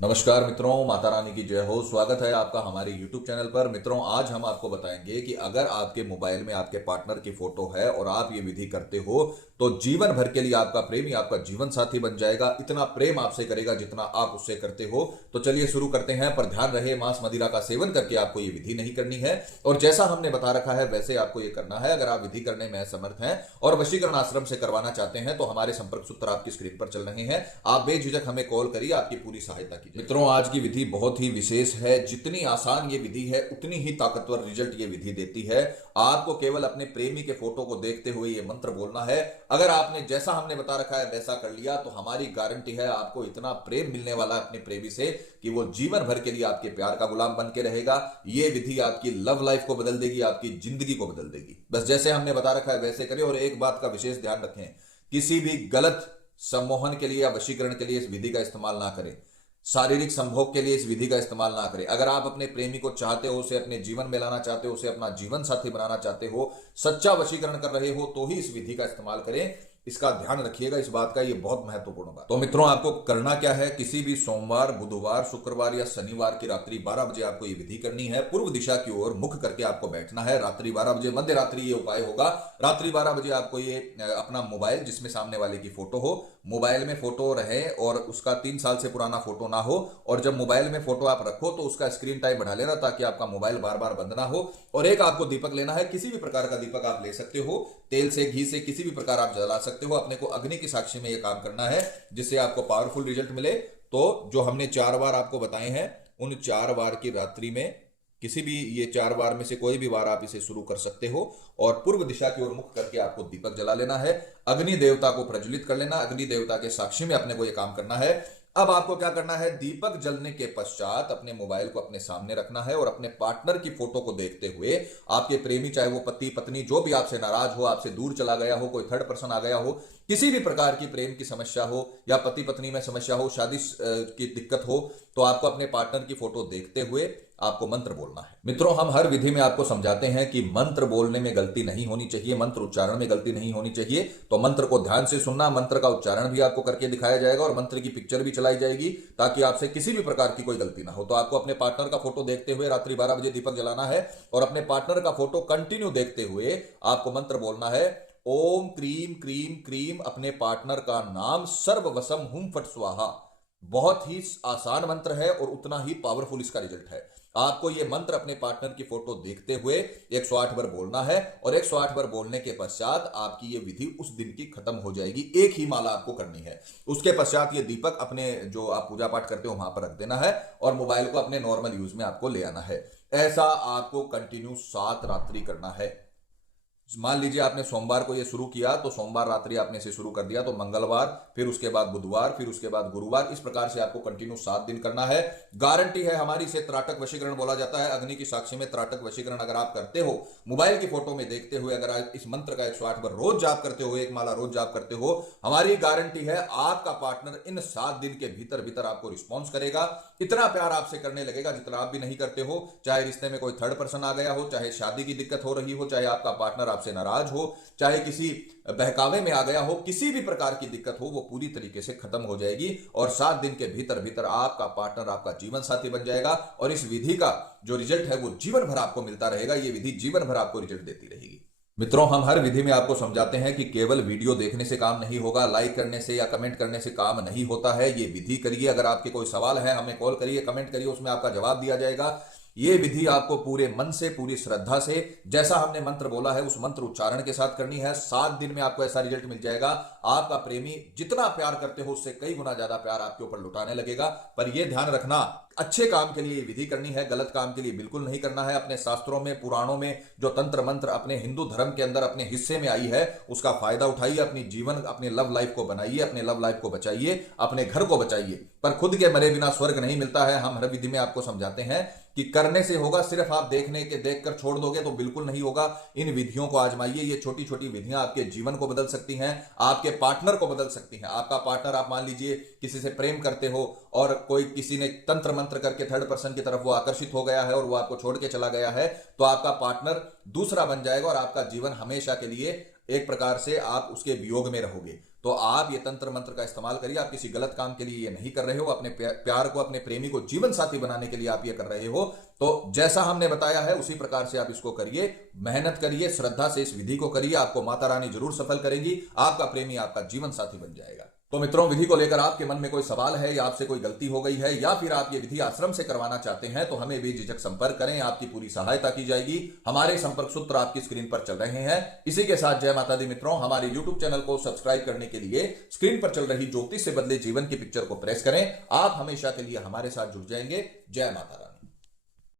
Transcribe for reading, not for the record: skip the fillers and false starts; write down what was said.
नमस्कार मित्रों, माता रानी की जय हो। स्वागत है आपका हमारे YouTube चैनल पर। मित्रों, आज हम आपको बताएंगे कि अगर आपके मोबाइल में आपके पार्टनर की फोटो है और आप ये विधि करते हो तो जीवन भर के लिए आपका प्रेमी आपका जीवन साथी बन जाएगा। इतना प्रेम आपसे करेगा जितना आप उससे करते हो। तो चलिए शुरू करते हैं, पर ध्यान रहे मांस मदिरा का सेवन करके आपको ये विधि नहीं करनी है और जैसा हमने बता रखा है वैसे आपको ये करना है। अगर आप विधि करने में असमर्थ हैं और वशीकरण आश्रम से करवाना चाहते हैं तो हमारे संपर्क सूत्र आपकी स्क्रीन पर चल रहे हैं। आप बेझिझक हमें कॉल करिए, आपकी पूरी सहायता कीजिए। मित्रों, आज की विधि बहुत ही विशेष है। जितनी आसान ये विधि है उतनी ही ताकतवर रिजल्ट ये विधि देती है। आपको केवल अपने प्रेमी के फोटो को देखते हुए ये मंत्र बोलना है। अगर आपने जैसा हमने बता रखा है वैसा कर लिया तो हमारी गारंटी है आपको इतना प्रेम मिलने वाला है अपने प्रेमी से कि वो जीवन भर के लिए आपके प्यार का गुलाम बन के रहेगा। ये विधि आपकी लव लाइफ को बदल देगी, आपकी जिंदगी को बदल देगी। बस जैसे हमने बता रखा है वैसे करें। और एक बात का विशेष ध्यान रखें, किसी भी गलत सम्मोहन के लिए या वशीकरण के लिए इस विधि का इस्तेमाल ना करें। शारीरिक संभोग के लिए इस विधि का इस्तेमाल ना करें। अगर आप अपने प्रेमी को चाहते हो, उसे अपने जीवन में लाना चाहते हो, उसे अपना जीवन साथी बनाना चाहते हो, सच्चा वशीकरण कर रहे हो तो ही इस विधि का इस्तेमाल करें। इसका ध्यान रखिएगा, इस बात का, ये बहुत महत्वपूर्ण बात। तो मित्रों, आपको करना क्या है, किसी भी सोमवार, बुधवार, शुक्रवार या शनिवार की रात्रि 12 बजे आपको ये विधि करनी है। पूर्व दिशा की ओर मुख करके आपको बैठना है। रात्रि 12 बजे, मध्य रात्रि ये उपाय होगा। रात्रि 12 बजे आपको ये अपना मोबाइल, जिसमें सामने वाले की फोटो हो, मोबाइल में फोटो रहे और उसका 3 साल से पुराना फोटो ना हो। और जब मोबाइल में फोटो आप रखो तो उसका स्क्रीन टाइम बढ़ा लेना ताकि आपका मोबाइल बार बार बंद ना हो। और एक आपको दीपक लेना है, किसी भी प्रकार का दीपक आप ले सकते हो, तेल से, घी से, किसी भी प्रकार आप जला सकते हो। अपने को अग्नि की साक्षी में यह काम करना है जिससे आपको पावरफुल रिजल्ट मिले। तो जो हमने 4 बार आपको बताए हैं, उन 4 बार की रात्रि में किसी भी ये 4 बार में से कोई भी बार आप इसे शुरू कर सकते हो। और पूर्व दिशा की ओर मुख करके आपको दीपक जला लेना है, अग्नि देवता को प्रज्वलित कर लेना, अग्नि देवता के साक्षी में अपने को यह काम करना है। अब आपको क्या करना है, दीपक जलने के पश्चात अपने मोबाइल को अपने सामने रखना है और अपने पार्टनर की फोटो को देखते हुए आपके प्रेमी, चाहे वो पति पत्नी, जो भी आपसे नाराज हो, आपसे दूर चला गया हो, कोई थर्ड पर्सन आ गया हो, किसी भी प्रकार की प्रेम की समस्या हो या पति पत्नी में समस्या हो, शादी की दिक्कत हो, तो आपको अपने पार्टनर की फोटो देखते हुए आपको मंत्र बोलना है। मित्रों, हम हर विधि में आपको समझाते हैं कि मंत्र बोलने में गलती नहीं होनी चाहिए, मंत्र उच्चारण में गलती नहीं होनी चाहिए। तो मंत्र को ध्यान से सुनना, मंत्र का उच्चारण भी आपको करके दिखाया जाएगा और मंत्र की पिक्चर भी चलाई जाएगी ताकि आपसे किसी भी प्रकार की कोई गलती ना हो। तो आपको अपने पार्टनर का फोटो देखते हुए रात्रि 12 बजे दीपक जलाना है और अपने पार्टनर का फोटो कंटिन्यू देखते हुए आपको मंत्र बोलना है, ओम क्रीम क्रीम क्रीम, अपने पार्टनर का नाम, सर्ववशम हुम फट स्वाहा। बहुत ही आसान मंत्र है और उतना ही पावरफुल इसका रिजल्ट है। आपको यह मंत्र अपने पार्टनर की फोटो देखते हुए 108 बार बोलना है और 108 बार बोलने के पश्चात आपकी यह विधि उस दिन की खत्म हो जाएगी। एक ही माला आपको करनी है। उसके पश्चात ये दीपक अपने जो आप पूजा पाठ करते हो वहां पर रख देना है और मोबाइल को अपने नॉर्मल यूज में आपको ले आना है। ऐसा आपको कंटिन्यू 7 रात्रि करना है। मान लीजिए आपने सोमवार को ये शुरू किया तो सोमवार रात्रि आपने इसे शुरू कर दिया तो मंगलवार, फिर उसके बाद बुधवार, फिर उसके बाद गुरुवार, इस प्रकार से आपको कंटिन्यू 7 दिन करना है। गारंटी है हमारी, इसे त्राटक वशीकरण बोला जाता है। अग्नि की साक्षी में त्राटक वशीकरण अगर आप करते हो, मोबाइल की फोटो में देखते हुए अगर आप इस मंत्र का 108 बार रोज जाप करते हो, एक माला रोज जाप करते हो, हमारी गारंटी है आपका पार्टनर इन 7 दिन के भीतर भीतर आपको रिस्पॉन्स करेगा। इतना प्यार आपसे करने लगेगा जितना आप भी नहीं करते हो। चाहे रिश्ते में कोई थर्ड पर्सन आ गया हो, चाहे शादी की दिक्कत हो रही हो, चाहे आपका पार्टनर आपसे नाराज हो, चाहे किसी बहकावे में आ गया हो, किसी भी प्रकार की दिक्कत हो, वो पूरी तरीके से खत्म हो जाएगी और 7 दिन के भीतर भीतर आपका पार्टनर आपका जीवन साथी बन जाएगा। और इस विधि का जो रिजल्ट है वो जीवन भर आपको मिलता रहेगा। ये विधि जीवन भर आपको रिजल्ट देती रहेगी। मित्रों, हम हर विधि में आपको समझाते हैं कि केवल वीडियो देखने से काम नहीं होगा, लाइक करने से या कमेंट करने से काम नहीं होता है। ये विधि करिए। अगर आपके कोई सवाल है हमें कॉल करिए, कमेंट करिए, उसमें आपका जवाब दिया जाएगा। ये विधि आपको पूरे मन से, पूरी श्रद्धा से, जैसा हमने मंत्र बोला है उस मंत्र उच्चारण के साथ करनी है। 7 दिन में आपको ऐसा रिजल्ट मिल जाएगा। आपका प्रेमी जितना प्यार करते हो उससे कई गुना ज्यादा प्यार आपके ऊपर लुटाने लगेगा। पर यह ध्यान रखना, अच्छे काम के लिए विधि करनी है, गलत काम के लिए बिल्कुल नहीं करना है। अपने शास्त्रों में, पुराणों में जो तंत्र मंत्र अपने हिंदू धर्म के अंदर अपने हिस्से में आई है उसका फायदा उठाइए। अपनी जीवन, अपने लव लाइफ को बनाइए, अपने लव लाइफ को बचाइए, अपने घर को बचाइए। पर खुद के मरे बिना स्वर्ग नहीं मिलता है। हम हर विधि में आपको समझाते हैं कि करने से होगा, सिर्फ आप देखने के देखकर छोड़ दोगे तो बिल्कुल नहीं होगा। इन विधियों को आजमाइए। ये छोटी छोटी विधियां आपके जीवन को बदल सकती हैं, आपके पार्टनर को बदल सकती हैं। आपका पार्टनर, आप मान लीजिए किसी से प्रेम करते हो और कोई किसी ने तंत्र मंत्र करके थर्ड पर्सन की तरफ वो आकर्षित हो गया है और वो आपको छोड़ के चला गया है, तो आपका पार्टनर दूसरा बन जाएगा और आपका जीवन हमेशा के लिए एक प्रकार से आप उसके वियोग में रहोगे। तो आप ये तंत्र मंत्र का इस्तेमाल करिए। आप किसी गलत काम के लिए ये नहीं कर रहे हो, अपने प्यार को, अपने प्रेमी को जीवन साथी बनाने के लिए आप ये कर रहे हो। तो जैसा हमने बताया है उसी प्रकार से आप इसको करिए, मेहनत करिए, श्रद्धा से इस विधि को करिए। आपको माता रानी जरूर सफल करेंगी, आपका प्रेमी आपका जीवन साथी बन जाएगा। तो मित्रों, विधि को लेकर आपके मन में कोई सवाल है या आपसे कोई गलती हो गई है या फिर आप ये विधि आश्रम से करवाना चाहते हैं तो हमें बेझिझक संपर्क करें, आपकी पूरी सहायता की जाएगी। हमारे संपर्क सूत्र आपकी स्क्रीन पर चल रहे हैं। इसी के साथ जय माता दी मित्रों, हमारे YouTube चैनल को सब्सक्राइब करने के लिए स्क्रीन पर चल रही ज्योतिष से बदले जीवन की पिक्चर को प्रेस करें। आप हमेशा के लिए हमारे साथ जुड़ जाएंगे। जय माता दी।